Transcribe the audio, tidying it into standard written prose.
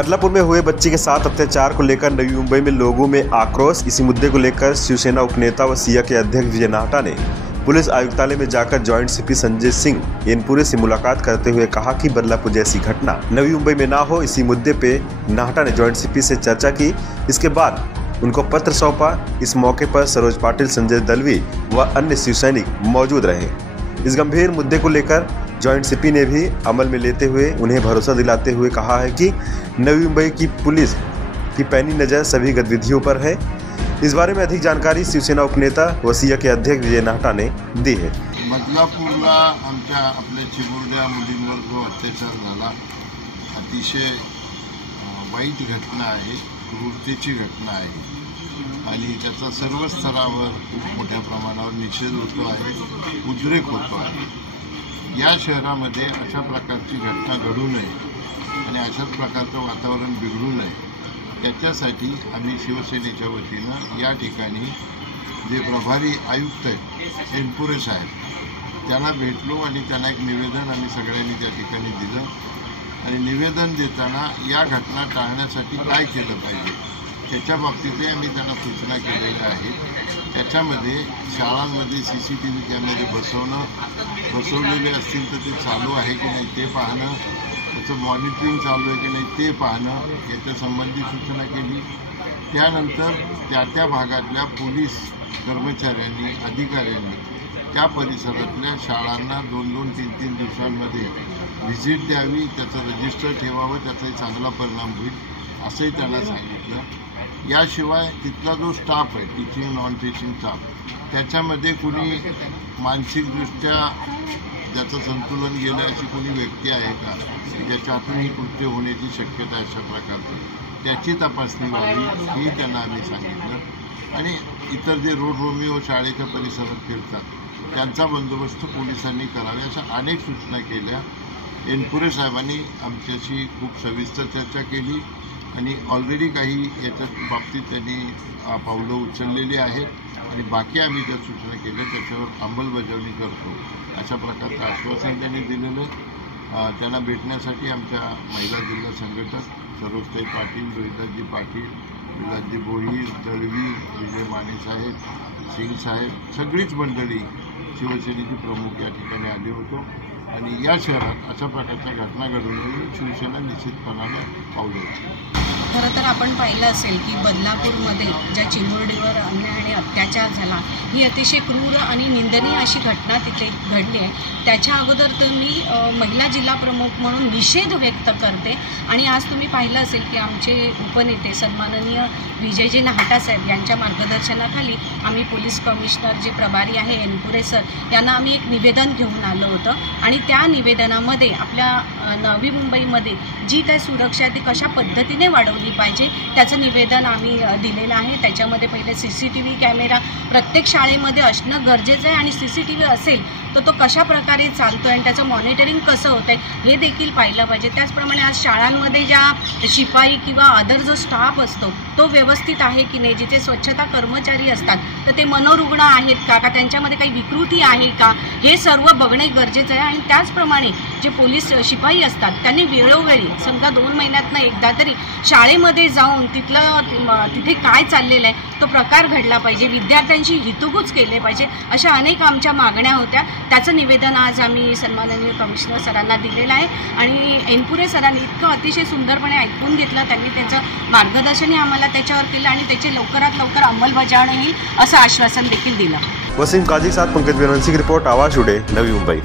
बदलापुर में हुए बच्ची के साथ अत्याचार को लेकर नवी मुंबई में लोगों में आक्रोश। इसी मुद्दे को लेकर शिवसेना उपनेता व सिया के अध्यक्ष विजय नाहटा ने पुलिस आयुक्तालय में जाकर जॉइंट सीपी संजय सिंह एनपुरे से मुलाकात करते हुए कहा कि बदलापुर जैसी घटना नवी मुंबई में ना हो। इसी मुद्दे पे नाहटा ने जॉइंट सीपी से चर्चा की। इसके बाद उनको पत्र सौंपा। इस मौके पर सरोज पाटिल, संजय दलवी व अन्य शिवसैनिक मौजूद रहे। इस गंभीर मुद्दे को लेकर जॉइंट सीपी ने भी अमल में लेते हुए उन्हें भरोसा दिलाते हुए कहा है कि नवी मुंबई की पुलिस की पैनी नज़र सभी गतिविधियों पर है। इस बारे में अधिक जानकारी शिवसेना उपनेता व सिया के अध्यक्ष विजय नाहटा ने दी है। बदलापूरला आमच्या आपल्या चिमुरड्या मुलींवर जो अत्याचार झाला, अतिशय वाईट घटना आहे, क्रूरतेची घटना आहे आणि त्याचा सर्व स्तरावर खूप मोठ्या प्रमाणावर निषेध होतो आहे, उद्रेक होतो आहे। या शहरामध्ये अशा प्रकारची घटना घडू नये आणि अशाच प्रकारचं वातावरण बिघडू नये याच्यासाठी आम्ही शिवसेनेच्या वतीनं या ठिकाणी जे प्रभारी आयुक्त आहेत एनपुरे साहेब त्यांना भेटलो आणि त्यांना एक निवेदन आम्ही सगळ्यांनी त्या ठिकाणी दिलं आणि निवेदन देताना या घटना टाळण्यासाठी काय केलं पाहिजे त्याच्या बाबतीतही आम्ही त्यांना सूचना केलेल्या आहेत। त्याच्यामध्ये शाळांमध्ये CCTV कॅमेरे बसवलेले असतील तर ते चालू आहे की नाही ते पाहणं, त्याचं मॉनिटरिंग चालू आहे की नाही ते पाहणं याच्यासंबंधी सूचना केली। त्यानंतर त्या भागातल्या पोलीस कर्मचाऱ्यांनी, अधिकाऱ्यांनी त्या परिसरातल्या शाळांना 2-2, 3-3 दिवसांमध्ये व्हिजिट द्यावी, त्याचं रजिस्टर ठेवावं, त्याचाही चांगला परिणाम होईल असंही त्यांना सांगितलं। याशिवाय तिथला जो स्टाफ आहे, टीचिंग नॉन टीचिंग स्टाफ, त्याच्यामध्ये कुणी मानसिकदृष्ट्या ज्याचं संतुलन गेलं अशी कोणी व्यक्ती आहे का ज्याच्यातून ही कृत्य होण्याची शक्यता अशा प्रकारची त्याची तपासणी व्हावी ही त्यांना आम्ही सांगितलं। आणि इतर जे रोमिओ शाळेच्या परिसरात फिरतात त्यांचा बंदोबस्त पोलिसांनी करावा अशा अनेक सूचना केल्या। एनपुरे साहेबांनी आमच्याशी खूप सविस्तर चर्चा केली आणि ऑलरेडी काही याच्या बाबतीत त्यांनी पावलं उचललेली आहेत आणि बाकी आम्ही ज्या सूचना केल्या त्याच्यावर अंमलबजावणी करतो अशा प्रकारचं आश्वासन त्यांनी दिलेलं। त्यांना भेटण्यासाठी आमच्या महिला जिल्हा संघटक सरोजताई पाटील, रोहिदाजी पाटील, विलासजी भोईर, दळवी, विजय माने साहेब, सिंग साहेब सगळीच मंडळी शिवसेनेची प्रमुख या ठिकाणी आले होतो आणि या शहरात अशा प्रकारच्या घटना घडू नये शिवसेना निश्चितपणानं पावलं होती। खरं तर आपण पाहिलं असेल की बदलापूरमध्ये ज्या चिमुरडीवर अन्याय आणि अत्याचार झाला ही अतिशय क्रूर आणि निंदनीय अशी घटना तिथे घडली आहे। त्याच्या अगोदर तर मी महिला जिल्हा प्रमुख म्हणून निषेध व्यक्त करते आणि आज तुम्ही पाहिलं असेल की आमचे उपनेते सन्माननीय विजयजी नाहटा साहेब यांच्या मार्गदर्शनाखाली आम्ही पोलीस कमिशनर जे प्रभारी आहे एनपुरे सर यांना आम्ही एक निवेदन घेऊन आलो होतं आणि त्या निवेदनामध्ये आपल्या नवी मुंबईमध्ये जी काय सुरक्षा ती कशा पद्धतीने वाढवली पाहिजे त्याचं निवेदन आम्ही दिलेलं आहे। त्याच्यामध्ये पहिले CCTV कॅमेरा प्रत्येक शाळेमध्ये असणं गरजेचं आहे आणि CCTV असेल तर तो कशा प्रकारे चालतो आहे आणि त्याचं मॉनिटरिंग कसं होतं आहे हे देखील पाहिलं पाहिजे। त्याचप्रमाणे आज शाळांमध्ये ज्या शिपाई किंवा अदर जो स्टाफ असतो तो व्यवस्थित आहे की नाही, जिथे स्वच्छता कर्मचारी असतात तर ते मनोरुग्ण आहेत का त्यांच्यामध्ये काही विकृती आहे का हे सर्व बघणे गरजेचं आहे। आणि त्याचप्रमाणे जे पोलीस शिपाई असतात त्यांनी वेळोवेळी समजा 2 महिन्यातनं एकदा तरी शाळेमध्ये जाऊन तिथे काय चाललेलं आहे तो प्रकार घडला पाहिजे, विद्यार्थ्यांशी हितगुज केले पाहिजे, अशा अनेक आमच्या मागण्या होत्या। त्याचं निवेदन आज आम्ही सन्माननीय कमिशनर सरांना दिलेलं आहे आणि एनपुरे सरांनी इतकं अतिशय सुंदरपणे ऐकून घेतलं, त्यांनी त्याचं मार्गदर्शनही आम्हाला त्याच्यावर केलं आणि त्याची लवकरात लवकर अंमलबजावणी असं आश्वासन देखील दिलं। वसीम काजी के साथ पंकज बेनवासी की रिपोर्ट, आवाज टुडे, नवी मुंबई।